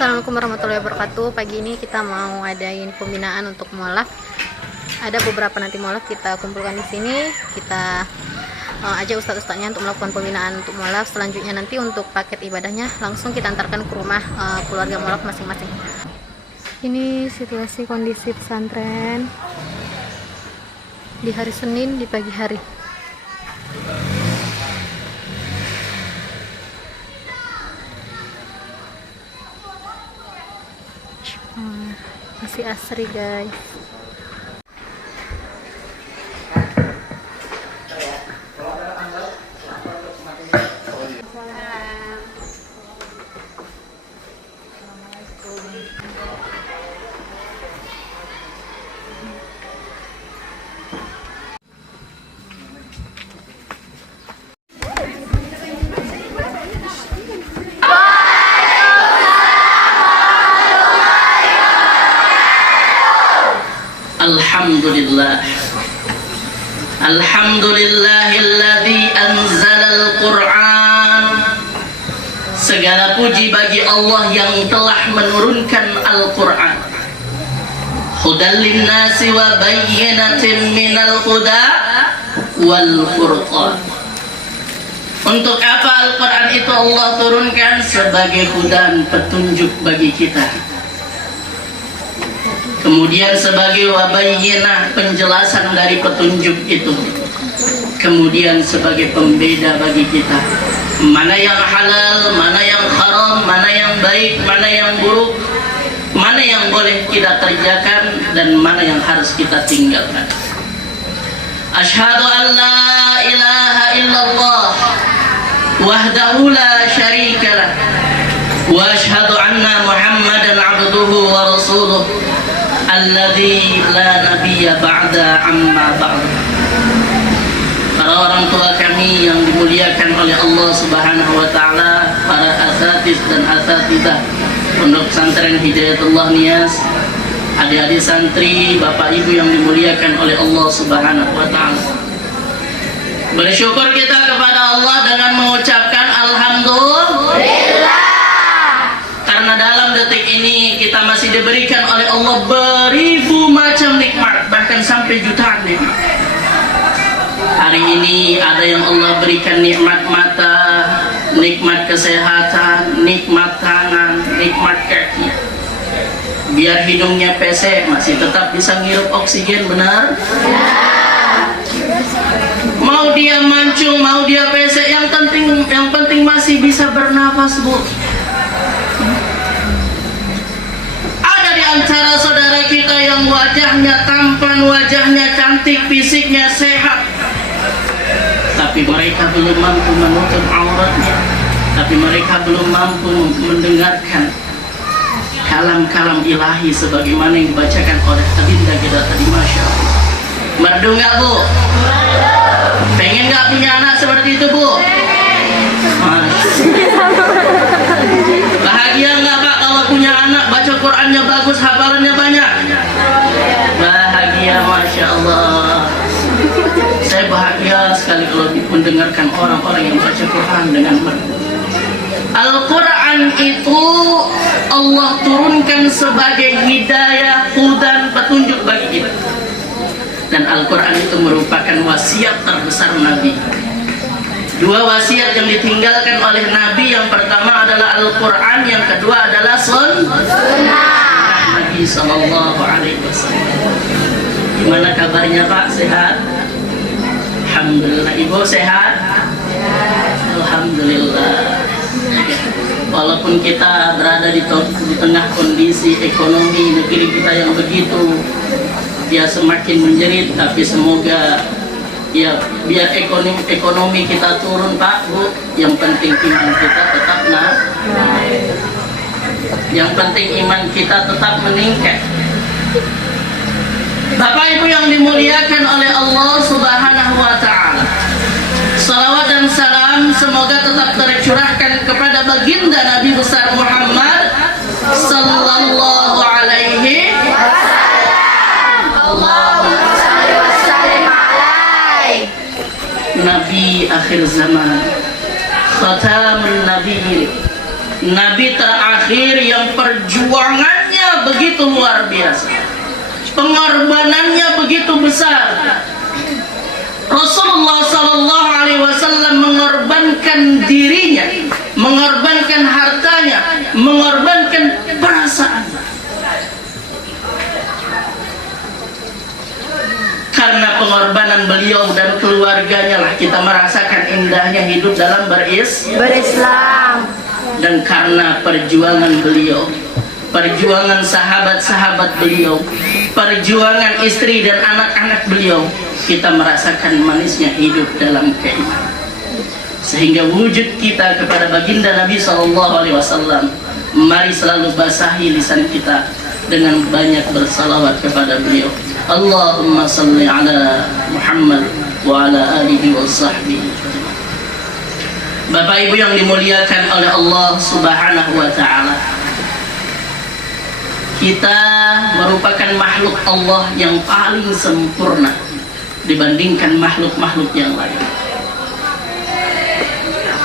Assalamualaikum warahmatullahi wabarakatuh. Pagi ini kita mau adain pembinaan untuk mualaf. Ada beberapa nanti mualaf kita kumpulkan di sini. Kita ajak ustadz-ustadznya untuk melakukan pembinaan untuk mualaf. Selanjutnya nanti untuk paket ibadahnya langsung kita antarkan ke rumah keluarga mualaf masing-masing. Ini situasi kondisi pesantren di hari Senin di pagi hari. Masih asri guys. Alhamdulillah. Alhamdulillahilladzi anzalal Qur'an. Segala puji bagi Allah yang telah menurunkan Al-Qur'an. Hudal linnasi wa bayyinatin minal huda wal furqan. Untuk apa Al-Qur'an itu Allah turunkan? Sebagai hudan, petunjuk bagi kita. Kemudian sebagai wabayyinah, penjelasan dari petunjuk itu. Kemudian sebagai pembeda bagi kita, mana yang halal, mana yang haram, mana yang baik, mana yang buruk, mana yang boleh kita kerjakan dan mana yang harus kita tinggalkan. Asyhadu an la ilaha illallah wahdahu la syarikalah wa asyhadu anna Muhammadan abduhu wa rasuluh alladzi la nabiyya ba'da amma ba'd. Para orang tua kami yang dimuliakan oleh Allah Subhanahu wa taala, para asatiz dan asatidzah Pondok Pesantren Hidayatullah Nias, adik-adik santri, bapak ibu yang dimuliakan oleh Allah Subhanahu wa taala. Bersyukur kita kepada Allah dengan mengucapkan alhamdulillah. Karena dalam detik ini kita masih diberikan oleh Allah beribu macam nikmat, bahkan sampai jutaan nikmat. Hari ini ada yang Allah berikan nikmat mata, nikmat kesehatan, nikmat tangan, nikmat kaki. Biar hidungnya pesek masih tetap bisa ngirup oksigen, benar? Mau dia mancung, mau dia pesek, yang penting masih bisa bernafas, Bu. Antara saudara kita yang wajahnya tampan, wajahnya cantik, fisiknya sehat, tapi mereka belum mampu menutup auratnya, tapi mereka belum mampu mendengarkan kalam-kalam ilahi sebagaimana yang dibacakan oleh Adinda kita tadi. Masya Allah. Merdu nggak, Bu? Pengen nggak punya anak seperti itu, Bu? Bahagia nggak, Pak, kalau punya anak baca Qur'annya bagus, hafalannya banyak? Bahagia, Masya Allah. Saya bahagia sekali kalau mendengarkan orang-orang yang baca Qur'an dengan merdu. Al-Quran itu Allah turunkan sebagai hidayah, hudan, petunjuk bagi kita. Dan Al-Quran itu merupakan wasiat terbesar Nabi. Dua wasiat yang ditinggalkan oleh Nabi, yang pertama adalah Al-Quran, yang kedua adalah Sunnah Nabi Sallallahu Alaihi Wasallam. Gimana kabarnya, Pak? Sehat? Alhamdulillah. Ibu sehat? Alhamdulillah. Walaupun kita berada di tengah kondisi ekonomi negeri kita yang begitu ya semakin menjerit, tapi semoga ya biar ekonomi kita turun, Pak, Bu, yang penting iman kita tetap naik. Yang penting iman kita tetap meningkat. Bapak Ibu yang dimuliakan oleh Allah Subhanahu wa taala, salawat dan salam semoga tetap tercurahkan kepada baginda Nabi besar Muhammad sallallahu alaihi wasallam. Allahumma shalli wa sallim alaihi. Nabi akhir zaman, khatamun nabi, nabi terakhir terakhir yang perjuangannya begitu luar biasa, pengorbanannya begitu besar. Rasulullah Sallallahu Alaihi Wasallam mengorbankan dirinya, mengorbankan hartanya, mengorbankan perasaan. Karena pengorbanan beliau dan keluarganya lah kita merasakan indahnya hidup dalam berislam. Dan karena perjuangan beliau, perjuangan sahabat-sahabat beliau, perjuangan istri dan anak-anak beliau, kita merasakan manisnya hidup dalam keimanan. Sehingga wujud kita kepada baginda Nabi SAW, mari selalu basahi lisan kita dengan banyak bersalawat kepada beliau. Allahumma salli ala Muhammad wa ala alihi wa sahbihi. Bapak Ibu yang dimuliakan oleh Allah Subhanahu wa Ta'ala, kita merupakan makhluk Allah yang paling sempurna dibandingkan makhluk-makhluk yang lain.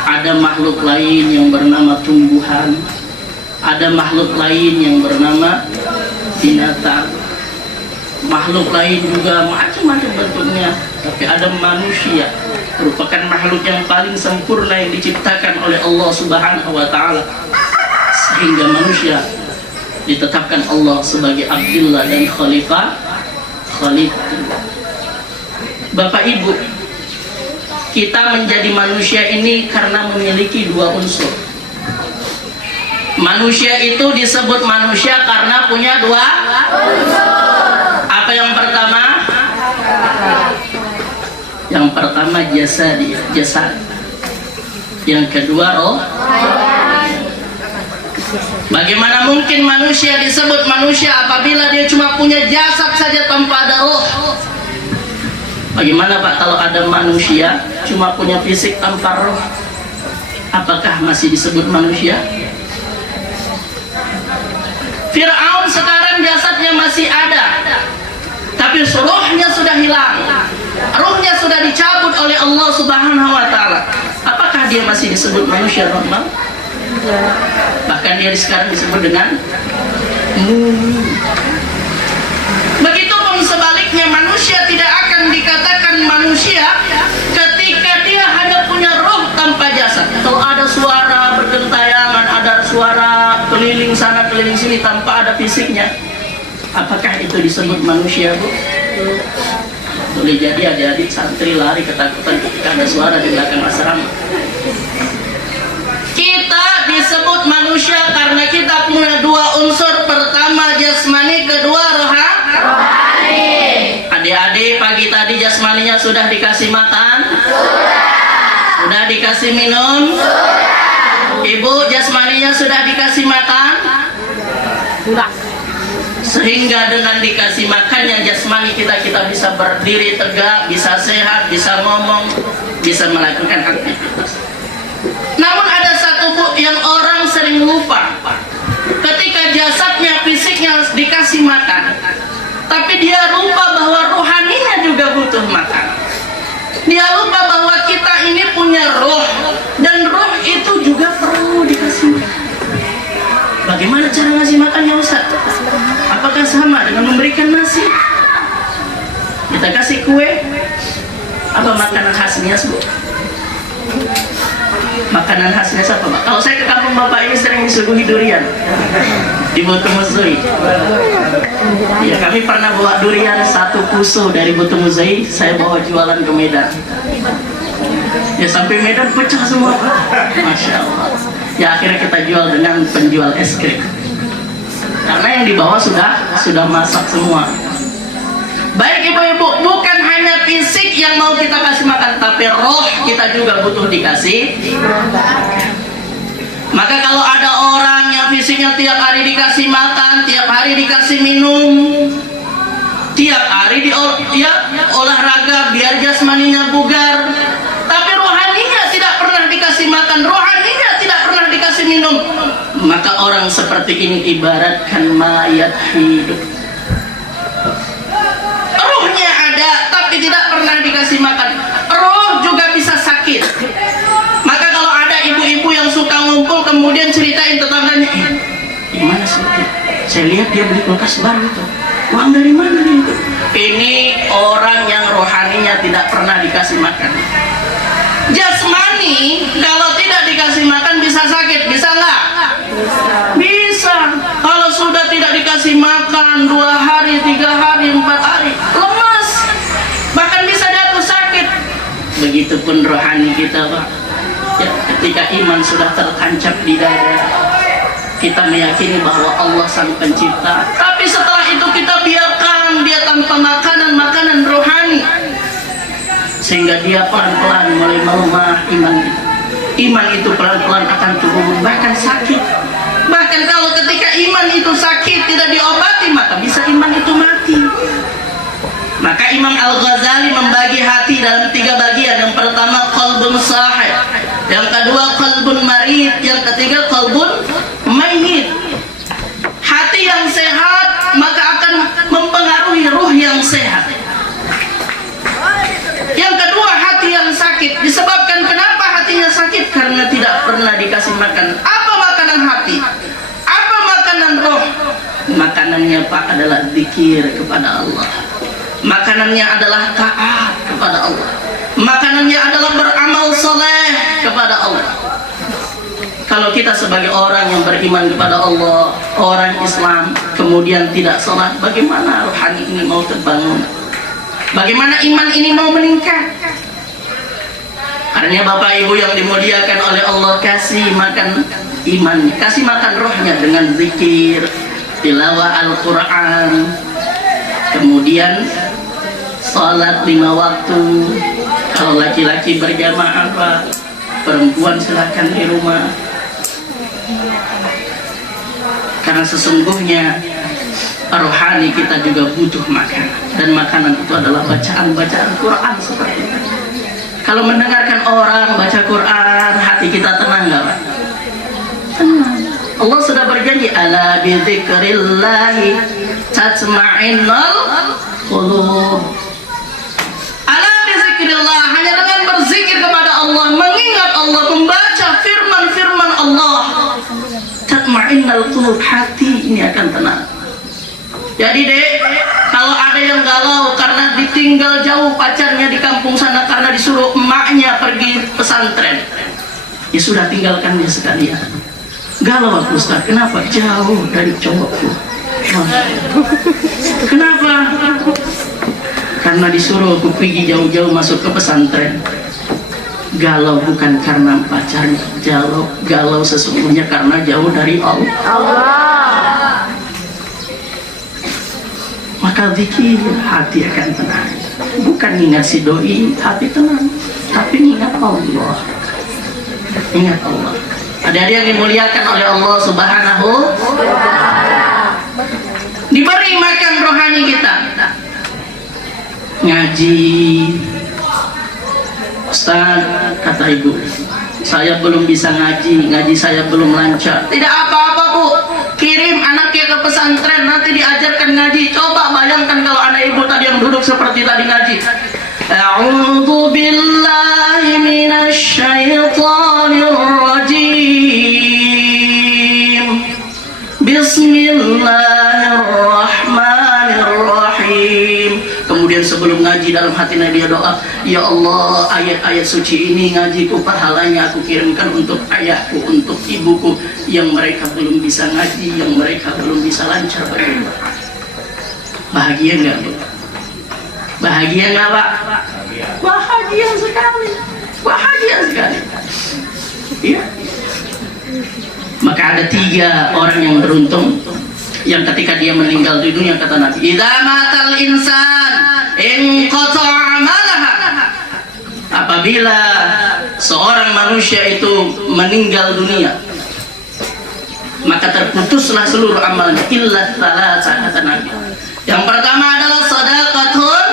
Ada makhluk lain yang bernama tumbuhan, ada makhluk lain yang bernama binatang, makhluk lain juga macam-macam bentuknya, tapi ada manusia merupakan makhluk yang paling sempurna yang diciptakan oleh Allah Subhanahu wa Ta'ala, sehingga manusia ditetapkan Allah sebagai Abdullah dan Khalifah. Bapak Ibu, kita menjadi manusia ini karena memiliki dua unsur. Manusia itu disebut manusia karena punya dua unsur. Apa yang pertama? Yang pertama jasad. Yang kedua roh. Bagaimana mungkin manusia disebut manusia apabila dia cuma punya jasad saja tanpa ada roh? Bagaimana Pak kalau ada manusia cuma punya fisik tanpa roh? Apakah masih disebut manusia? Fir'aun sekarang jasadnya masih ada, tapi rohnya sudah hilang. Rohnya sudah dicabut oleh Allah Subhanahu wa Ta'ala. Apakah dia masih disebut manusia normal? Bahkan dia sekarang disebut dengan begitupun sebaliknya, manusia tidak akan dikatakan manusia ketika dia hanya punya roh tanpa jasad. Kalau ada suara bergentayangan, ada suara keliling sana keliling sini tanpa ada fisiknya, apakah itu disebut manusia, Bu? Boleh jadi adik-adik santri lari ketakutan ketika ada suara di belakang asrama. Kita disebut manusia karena kita punya dua unsur. Pertama jasmani, kedua rohani. Adik-adik pagi tadi jasmaninya sudah dikasih makan? Sudah dikasih minum? Ibu jasmaninya sudah dikasih makan? Sudah. Sehingga dengan dikasih makannya jasmani kita bisa berdiri tegak, bisa sehat, bisa ngomong, bisa melakukan aktivitas. Namun ada satu, Bu, yang orang sering lupa. Ketika jasadnya, fisiknya dikasih makan, tapi dia lupa bahwa rohaninya juga butuh makan. Dia lupa bahwa kita ini punya roh, dan roh itu juga perlu dikasih makan. Bagaimana cara ngasih makannya, Ustaz? Apakah sama dengan memberikan nasi? Kita kasih kue? Apa makanan khasnya, Bu? Makanan khasnya apa, Pak? Kalau saya ke kampung Bapak ini sering disuguhi durian di Botomuzoi. Ya, kami pernah bawa durian satu puso dari Botomuzoi, saya bawa jualan ke Medan. Ya sampai Medan pecah semua, Masya Allah. Ya akhirnya kita jual dengan penjual es krim, karena yang dibawa sudah masak semua. Baik ibu-ibu, bukan hanya fisik yang mau kita kasih makan, tapi roh kita juga butuh dikasih. Maka kalau ada orang yang fisiknya tiap hari dikasih makan, tiap hari dikasih minum, tiap hari olahraga biar jasmaninya bugar, tapi rohaninya tidak pernah dikasih makan, rohaninya tidak pernah dikasih minum, maka orang seperti ini ibaratkan mayat hidup. Rohnya ada tapi tidak pernah dikasih makan. Roh juga bisa sakit. Maka kalau ada ibu-ibu yang suka ngumpul kemudian ceritain tetangganya, Saya lihat dia beli kulkas baru itu. Uang dari mana dia itu? Ini orang yang rohaninya tidak pernah dikasih makan. Jasmani kalau tidak dikasih makan bisa sakit, bisa nggak? Bisa. Kalau sudah tidak dikasih makan 2 hari, 3 hari, 4 hari, lemas, bahkan bisa jatuh sakit. Begitupun rohani kita, Pak. Ya, ketika iman sudah tertancap di dada, kita meyakini bahwa Allah sang pencipta. Tapi setelah itu kita biarkan dia tanpa makanan rohani, sehingga dia pelan-pelan mulai melemah iman kita. Iman itu pelan-pelan akan turun, bahkan sakit. Bahkan kalau ketika iman itu sakit tidak diobati, maka bisa iman itu mati. Maka Imam Al-Ghazali membagi hati dalam 3 bagian. Yang pertama qalbun sahih, yang kedua qalbun marid, yang ketiga qalbun mayyit. Hati yang sehat maka akan mempengaruhi ruh yang sehat. Yang kedua hati yang sakit. Disebabkan kenapa hatinya sakit? Karena tidak pernah dikasih makan. Apa makanan hati? Apa makanan roh? Makanannya Pak adalah zikir kepada Allah. Makanannya adalah taat kepada Allah. Makanannya adalah beramal soleh kepada Allah. Kalau kita sebagai orang yang beriman kepada Allah, orang Islam, kemudian tidak sholat, bagaimana rohani ini mau terbangun? Bagaimana iman ini mau meningkat? Karena Bapak Ibu yang dimuliakan oleh Allah, kasih makan iman, kasih makan rohnya dengan zikir, tilawah Al-Quran, kemudian salat 5 waktu. Kalau laki-laki berjamaah, Pak, perempuan silakan di rumah. Karena sesungguhnya rohani kita juga butuh makan, dan makanan itu adalah bacaan-bacaan Quran seperti itu. Kalau mendengarkan orang baca Quran, hati kita tenang nggak, Pak? Tenang. Allah sudah berjanji, ala bi dzikrillahi tatma'innul qulub. Ala bi dzikrillah, hanya dengan berzikir kepada Allah, mengingat Allah, membaca firman-firman Allah, tatma'innul qulub, hati ini akan tenang. Jadi Dek, kalau ada yang galau karena ditinggal jauh pacarnya di kampung sana karena disuruh emaknya pergi pesantren, ya sudah, tinggalkan dia sekalian. Galau aku Ustaz, kenapa? Jauh dari cowokku. Kenapa? Karena disuruh aku pergi jauh-jauh masuk ke pesantren. Galau bukan karena pacarnya, galau sesungguhnya karena jauh dari Allah. Maka zikir, hati akan tenang. Bukan ingat si doi, hati tenang, tapi ingat Allah. Ingat Allah. Adik-adik yang dimuliakan oleh Allah Subhanahu wa Ta'ala, diberi makan rohani kita. Ngaji, Ustaz, kata ibu, saya belum bisa ngaji saya belum lancar. Tidak apa-apa Bu, kirim anaknya ke pesantren, nanti diajarkan ngaji. Coba bayangkan kalau anak ibu tadi yang duduk seperti tadi ngaji. A'udzu billahi minasy syaithanir rajim. Bismillahirrahmanirrahim. Kemudian sebelum ngaji dalam hatinya dia doa, ya Allah, ayat-ayat suci ini ngajiku pahalanya aku kirimkan untuk ayahku, untuk ibuku yang mereka belum bisa ngaji, yang mereka belum bisa lancar beribadah. Bahagia nggak Bu? Bahagia nggak Pak? Bahagia sekali, bahagia sekali. Iya. Maka ada 3 orang yang beruntung, yang ketika dia meninggal di dunia, kata Nabi, idza matal insan inqata'a amalahu. Apabila seorang manusia itu meninggal dunia, maka terputuslah seluruh amalnya illa thalatha, kata Nabi. Yang pertama adalah sedekahun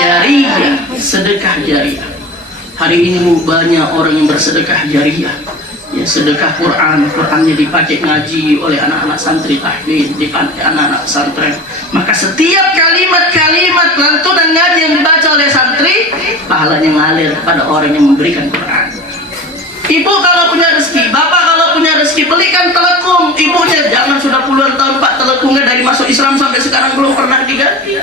jariyah, sedekah jariyah. Hari ini banyak orang yang bersedekah jariyah. Ya, sedekah Qurannya dipakai ngaji oleh anak-anak santri tahfidz, dipakai anak-anak pesantren. Maka setiap kalimat-kalimat lantunan ngaji yang dibaca oleh santri, pahalanya ngalir pada orang yang memberikan Quran. Ibu kalau punya rezeki, bapak kalau punya rezeki, belikan telekom ibunya, jangan sudah sekarang belum pernah diganti.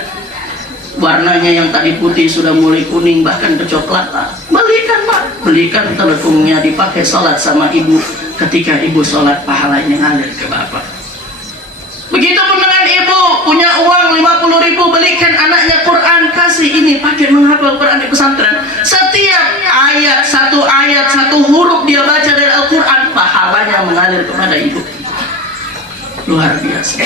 Warnanya yang tadi putih sudah mulai kuning bahkan kecoklatan. Belikan Pak, belikan telekungnya dipakai sholat sama ibu. Ketika ibu sholat pahalanya ngalir ke bapak. Begitupun dengan ibu punya uang 50.000, belikan anaknya Quran, kasih ini pakai menghafal Quran di pesantren. Setiap ayat, satu huruf dia baca dari Al-Quran, pahalanya mengalir kepada ibu. Luar biasa.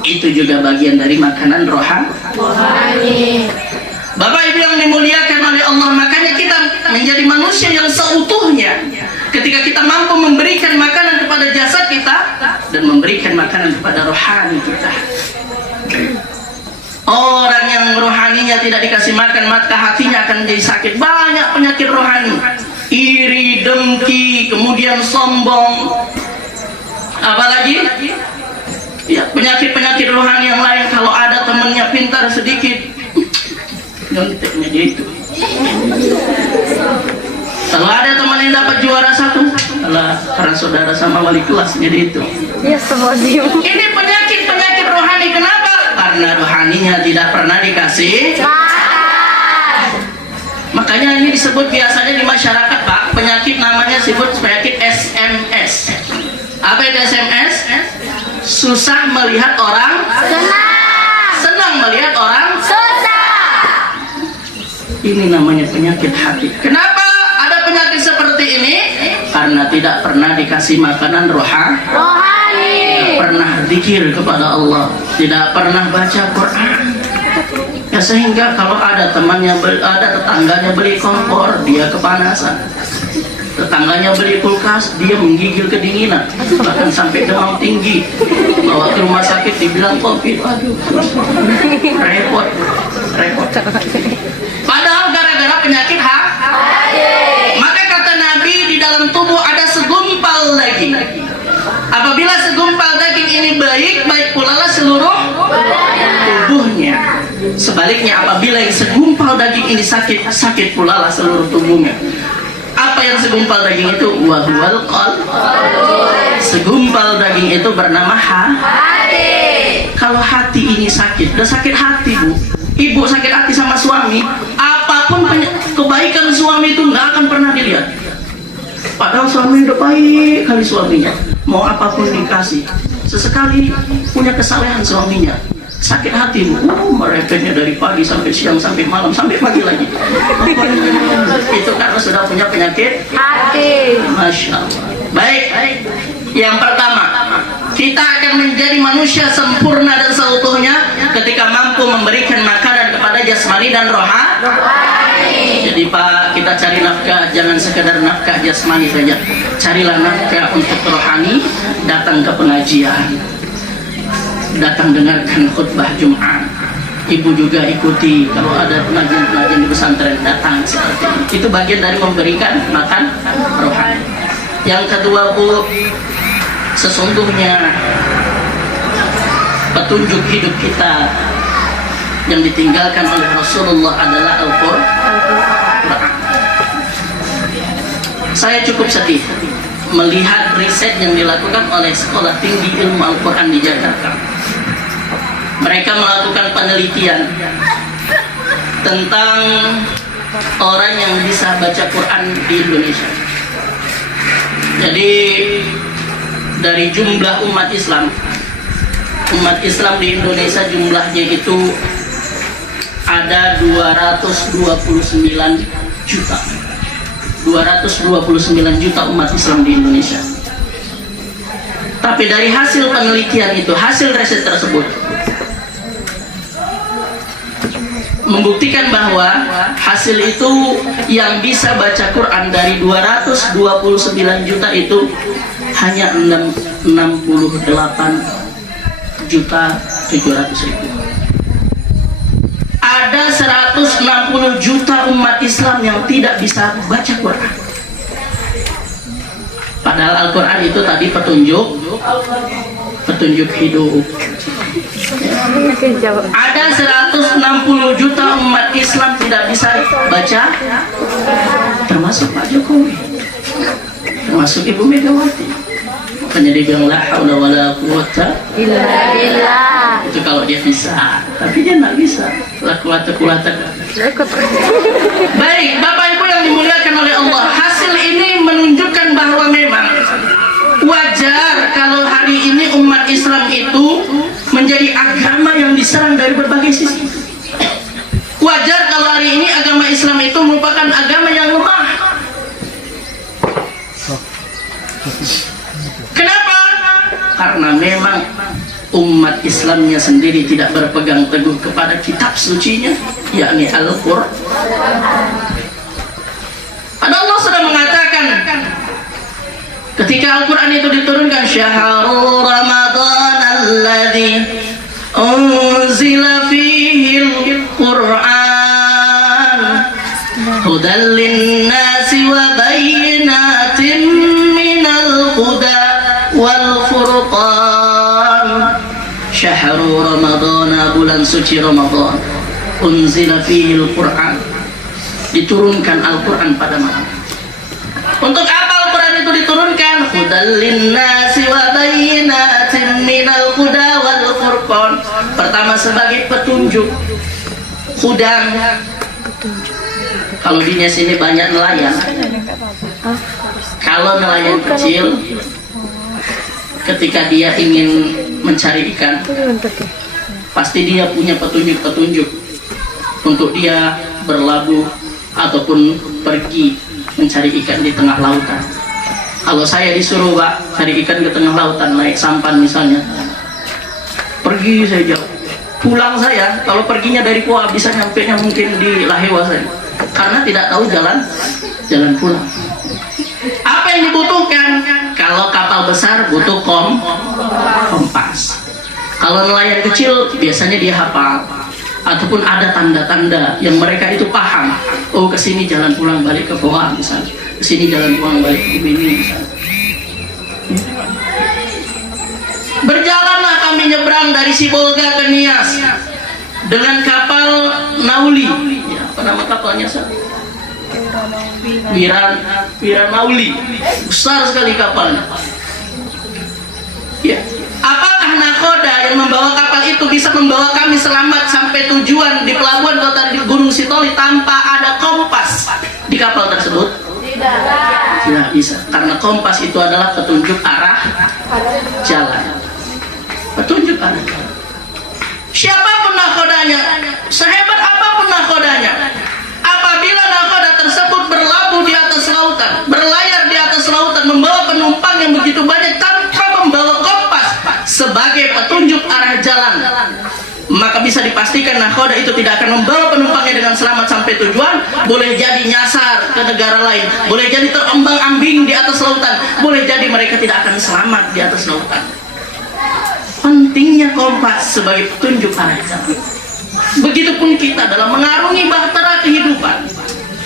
Itu juga bagian dari makanan rohani. Bapak Ibu yang dimuliakan oleh Allah, makanya kita menjadi manusia yang seutuhnya ketika kita mampu memberikan makanan kepada jasad kita dan memberikan makanan kepada rohani kita. Orang yang rohaninya tidak dikasih makan, maka hatinya akan menjadi sakit. Banyak penyakit rohani, iri, dengki, kemudian sombong, apalagi ya penyakit-penyakit rohani yang lain. Kalau ada temannya pintar sedikit, nyonteknya gitu. Kalau ada teman yang dapat juara 1, alah, karena saudara sama wali kelasnya itu. Ya, semuanya. Ini penyakit rohani. Kenapa? Karena rohaninya tidak pernah dikasih makan. Makanya ini disebut biasanya di masyarakat, Pak, penyakit namanya disebut penyakit SMS. Apa itu SMS? Susah melihat orang senang, senang melihat orang susah. Ini namanya penyakit hati. Kenapa ada penyakit seperti ini? Karena tidak pernah dikasih makanan rohani, tidak pernah zikir kepada Allah, tidak pernah baca Quran. Ya, sehingga kalau ada temannya, ada tetangganya beli kompor, dia kepanasan. Tetangganya beli kulkas, dia menggigil kedinginan, bahkan sampai demam tinggi. Bawa ke rumah sakit dibilang COVID. Aduh, repot. Padahal gara-gara penyakit hati. Maka kata Nabi, di dalam tubuh ada segumpal daging. Apabila segumpal daging ini baik pula lah seluruh tubuhnya. Sebaliknya, apabila yang segumpal daging ini sakit pula lah seluruh tubuhnya. Apa yang segumpal daging itu? Wahwal qalb. Segumpal daging itu bernama hati. Kalau hati ini sakit, udah sakit hati, Bu. Ibu sakit hati sama suami, apapun kebaikan suami itu nggak akan pernah dilihat. Padahal suami udah baik kali suaminya, mau apapun dikasih. Sesekali punya kesalahan suaminya, sakit hati, merepetnya dari pagi sampai siang sampai malam sampai pagi lagi. Itu karena sudah punya penyakit hati. Masya Allah. Baik. Yang pertama, kita akan menjadi manusia sempurna dan seutuhnya ketika mampu memberikan makanan kepada jasmani dan rohani. Jadi Pak, kita cari nafkah, jangan sekedar nafkah jasmani saja. Carilah nafkah untuk rohani, datang ke pengajian, datang dengarkan khutbah Jumat. Ibu juga ikuti, kalau ada pengajian-pengajian di pesantren, datang seperti ini. Itu bagian dari memberikan makan rohani. Yang kedua, Bu, sesungguhnya petunjuk hidup kita yang ditinggalkan oleh Rasulullah adalah Al-Quran. Saya cukup sedih melihat riset yang dilakukan oleh Sekolah Tinggi Ilmu Al-Quran di Jakarta. Mereka melakukan penelitian tentang orang yang bisa baca Quran di Indonesia. Jadi dari jumlah umat Islam di Indonesia jumlahnya itu ada 229 juta. 229 juta umat Islam di Indonesia. Tapi dari hasil penelitian itu, hasil riset tersebut membuktikan bahwa hasil itu yang bisa baca Quran dari 229 juta itu hanya 68.700.000. Ada 160 juta umat Islam yang tidak bisa baca Quran. Padahal Al-Quran itu tadi petunjuk hidup. Ada 160 juta umat Islam tidak bisa baca, termasuk Pak Jokowi, termasuk Ibu Megawati. Makanya dia bilang la haula wala quwwata illa billah. Itu kalau dia bisa, tapi dia nggak bisa. Lakuata. Baik, Bapak Ibu yang dimuliakan oleh Allah, hasil ini menunjukkan bahwa memang wajar kalau hari ini umat Islam itu menjadi agama yang diserang dari berbagai sisi. Wajar kalau hari ini agama Islam itu merupakan agama yang lemah. Kenapa? Karena memang umat Islamnya sendiri tidak berpegang teguh kepada kitab sucinya, yakni Al-Qur'an. Padahal Allah sudah mengatakan ketika Al-Quran itu diturunkan, syahrul Ramadan alladzi unzila fihi al-Qur'an hudan lin-nasi wa bayyinatin minal huda wal furqan. Syahrul Ramadan, bulan suci Ramadan, unzila fihi al-Qur'an, diturunkan Al-Quran pada malam. Untuk apa Al-Quran itu diturunkan? Hudan linnasi wa bayyinatin minal huda wal furqan. Pertama sebagai petunjuk. Hudan. Kalau di Nias ini banyak nelayan. Kalau nelayan kecil, ketika dia ingin mencari ikan, pasti dia punya petunjuk-petunjuk untuk dia berlabuh ataupun pergi mencari ikan di tengah lautan. Kalau saya disuruh Pak cari ikan ke tengah lautan, naik sampan misalnya, pergi saya jauh. Pulang saya, kalau perginya dari Goa bisa nyampe mungkin di Lahewa saya, karena tidak tahu jalan pulang. Apa yang dibutuhkan? Kalau kapal besar butuh kompas. Kalau nelayan kecil biasanya dia hafal, ataupun ada tanda-tanda yang mereka itu paham. Oh, kesini jalan pulang balik ke Goa misalnya, kesini jalan pulang balik ke Bini misalnya. Berjalanlah kami nyebrang dari Sibolga ke Nias dengan kapal Nauli. Ya, apa nama kapalnya? Wiranauli. Besar sekali kapalnya. Ya. Apakah nakoda yang membawa kapal itu bisa membawa kami selamat sampai tujuan di pelabuhan kota di Gunung Sitoli tanpa ada kompas di kapal tersebut? Tidak bisa, karena kompas itu adalah petunjuk arah jalan. Petunjuk arah jalan. Siapapun nakodanya, sehebat apapun nakodanya, apabila nakoda tersebut berlabuh di atas lautan, berlayar di atas lautan, membawa penumpang yang begitu banyak tanpa membawa kompas sebagai petunjuk arah jalan, maka bisa dipastikan nakoda itu tidak akan membawa penumpangnya dengan selamat sampai tujuan. Boleh jadi nyasar ke negara lain, boleh jadi terombang-ambing di atas lautan, boleh jadi mereka tidak akan selamat di atas lautan. Pentingnya kompas sebagai petunjuk arah jalan. Begitupun kita dalam mengarungi bahtera kehidupan.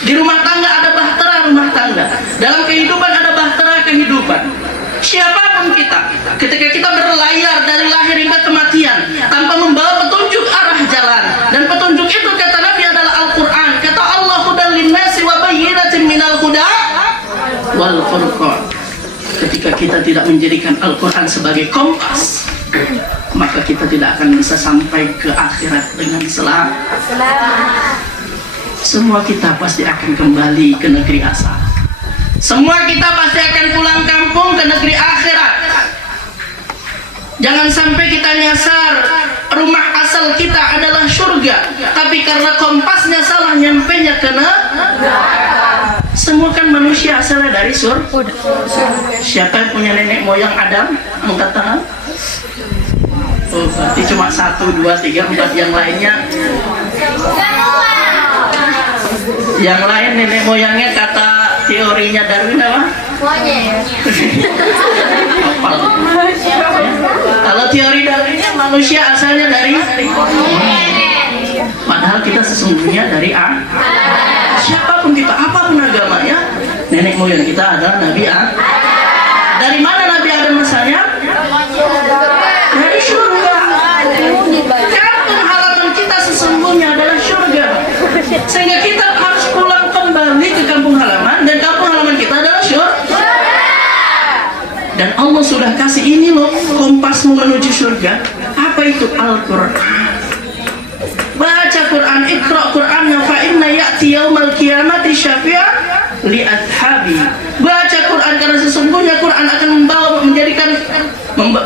Di rumah tangga ada bahtera rumah tangga, dalam kehidupan ada bahtera kehidupan. Siapapun kita, ketika kita berlayar dari lahir hingga kematian tanpa membawa petunjuk arah jalan, dan petunjuk itu kata Nabi adalah Al-Quran. Kata Allah, hudan linnasi wa bayyinatin minal huda wal furqan. Ketika kita tidak menjadikan Al-Quran sebagai kompas, maka kita tidak akan bisa sampai ke akhirat dengan selamat. Semua kita pasti akan kembali ke negeri asal. Semua kita pasti akan pulang kampung ke negeri akhirat. Jangan sampai kita nyasar rumah asal kita adalah surga, tapi karena kompasnya salah nyampenya ke neraka. Semua kan manusia asalnya dari surga. Siapa yang punya nenek moyang Adam? Angkat tangan. Oh, berarti cuma 1, 2, 3, 4. Yang lainnya, yang lain nenek moyangnya kata teorinya Darwin apa? Kalau teori Darwinnya manusia asalnya dari padahal kita sesungguhnya dari siapapun kita, apapun agamanya, nenek moyang kita adalah Nabi Adam. Dari mana Nabi Adam asalnya? Dari surga. Kampung halaman kita sesungguhnya adalah surga, sehingga kita harus pulang kembali ke kampung halaman, dan kampung halaman kita adalah surga. Dan Allah sudah kasih ini loh, kompasmu menuju surga. Apa itu Al-Quran? Baca Quran, Iqra Qurannya fa inna ya'ti yaumal qiyamati syafi'an li ashabi. Baca Quran karena sesungguhnya Quran akan membawa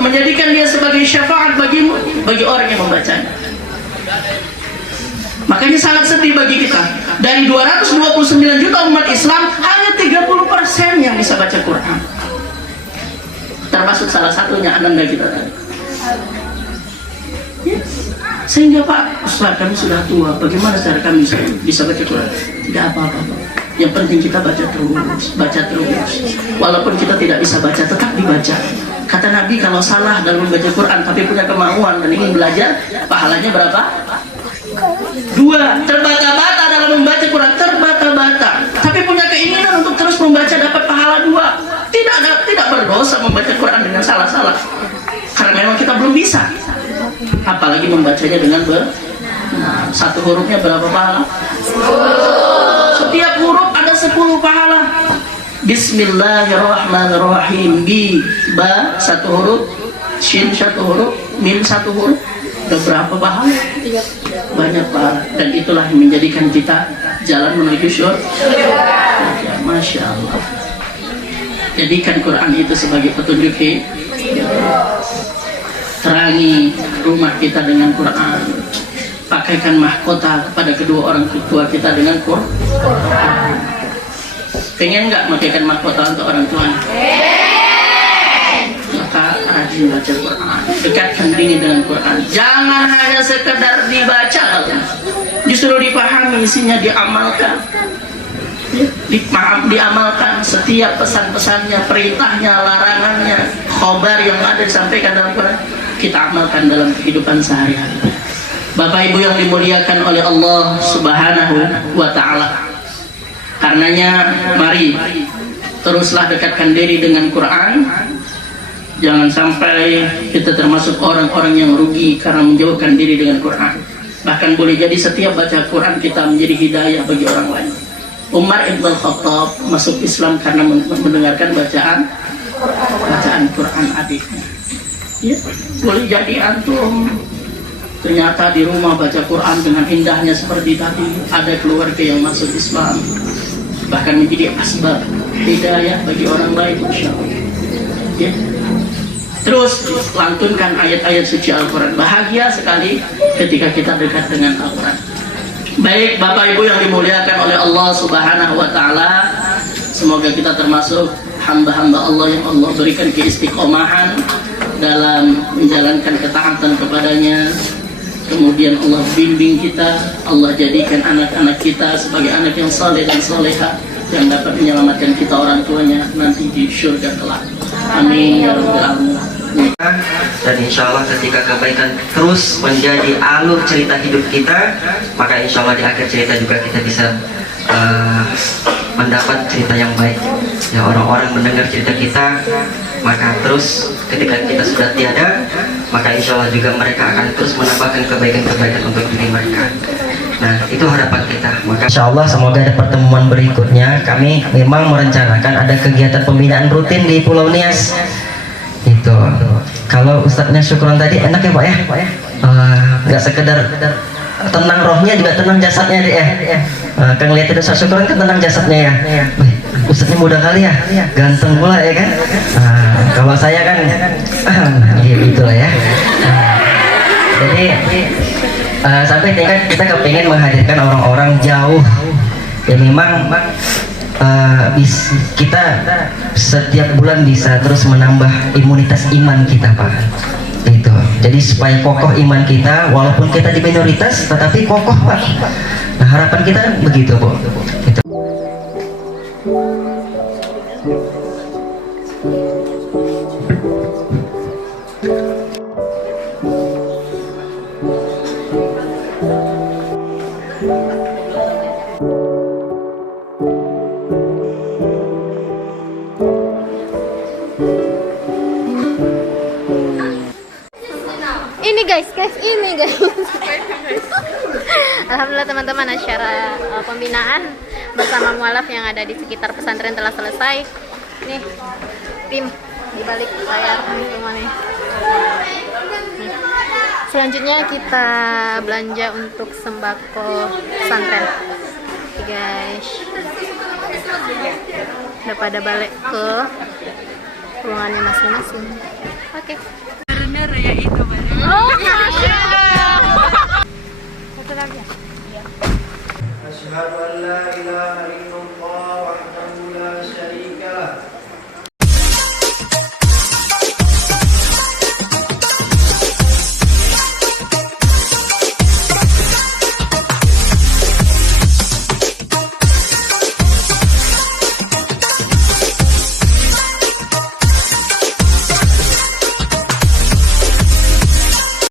menjadikan dia sebagai syafaat bagimu, bagi orang yang membacanya. Makanya sangat sedih bagi kita. Dari 229 juta umat Islam, hanya 30% yang bisa baca Quran. Termasuk salah satunya ananda kita tadi. Sehingga Pak Ustaz, kami sudah tua, bagaimana cara kami bisa baca Quran? Tidak apa-apa, yang penting kita baca terus. Walaupun kita tidak bisa baca, tetap dibaca. Kata Nabi, kalau salah dalam membaca Quran tapi punya kemauan dan ingin belajar, pahalanya berapa? 2. Terbata-bata dalam membaca Quran, terbata-bata, tapi punya keinginan untuk terus membaca, dapat pahala 2. Tidak berdosa membaca Quran dengan salah-salah, karena memang kita belum bisa. Apalagi membacanya dengan satu hurufnya berapa pahala? 10. Setiap huruf ada 10 pahala. Bismillahirrahmanirrahim. Ba satu huruf, shin satu huruf, mim satu huruf. Ada berapa pahala? Banyak pahala. Dan itulah yang menjadikan kita jalan menuju surga. Ya, Masya Allah. Jadikan Quran itu sebagai petunjuk hidup. Terangi rumah kita dengan Quran. Pakaikan mahkota kepada kedua orang tua kita dengan Quran. Pengen nggak pakaikan mahkota untuk orang tua? Maka rajin baca Quran. Dekatkan diri dengan Quran. Jangan hanya sekedar dibaca, justru dipahami, isinya diamalkan. Diamalkan setiap pesan-pesannya, perintahnya, larangannya, khobar yang ada disampaikan dalam Quran, kita amalkan dalam kehidupan sehari-hari. Bapak Ibu yang dimuliakan oleh Allah Subhanahu wa Ta'ala, karenanya mari teruslah dekatkan diri dengan Quran. Jangan sampai kita termasuk orang-orang yang rugi karena menjauhkan diri dengan Quran. Bahkan boleh jadi setiap baca Quran kita menjadi hidayah bagi orang lain. Umar ibn Khattab masuk Islam karena mendengarkan bacaan Quran adiknya. Ya, boleh jadi antum ternyata di rumah baca Quran dengan indahnya seperti tadi, ada keluarga yang masuk Islam, bahkan menjadi asbab hidayah bagi orang lain, insya Allah. Ya. Terus lantunkan ayat-ayat suci Al-Quran. Bahagia sekali ketika kita dekat dengan Al-Quran. Baik Bapak Ibu yang dimuliakan oleh Allah Subhanahu wa Ta'ala, semoga kita termasuk hamba-hamba Allah yang Allah berikan keistiqomahan dalam menjalankan ketaatan kepadanya. Kemudian Allah bimbing kita, Allah jadikan anak-anak kita sebagai anak yang saleh dan soleha, yang dapat menyelamatkan kita orang tuanya nanti di surga kelak. Amin ya rabbal alamin. Dan insya Allah ketika kebaikan terus menjadi alur cerita hidup kita, maka insya Allah di akhir cerita juga kita bisa mendapat cerita yang baik. Ya, orang-orang mendengar cerita kita, maka terus ketika kita sudah tiada, maka insya Allah juga mereka akan terus menambahkan kebaikan-kebaikan untuk diri mereka. Nah, itu harapan kita. Maka insya Allah semoga ada pertemuan berikutnya. Kami memang merencanakan ada kegiatan pembinaan rutin di Pulau Nias. Itu kalau Ustadznya Syukron tadi enak ya Pak ya? Nggak sekedar tenang rohnya, juga tenang jasadnya deh ya. Kan lihat itu Ustadz Syukron kan tenang jasadnya ya. Ustadznya muda kali ya, ganteng pula ya kan. Kalau saya kan gitu lah ya. Jadi sampai tingkat kita kepingin menghadirkan orang-orang jauh ya, memang kita setiap bulan bisa terus menambah imunitas iman kita Pak. Itu jadi supaya kokoh iman kita, walaupun kita di minoritas tetapi kokoh Pak. Nah, harapan kita kan begitu Bu. Itu. Ini guys. Alhamdulillah teman-teman, acara pembinaan bersama mualaf yang ada di sekitar pesantren telah selesai. Nih tim di balik layar semua nih. Selanjutnya kita belanja untuk sembako pesantren. Oke guys, udah pada balik ke ruangannya masing-masing. Oke. Bener ya itu banyak. Oh, masya Allah. Satu lagi ya? Asyhadu an la ilaha illallah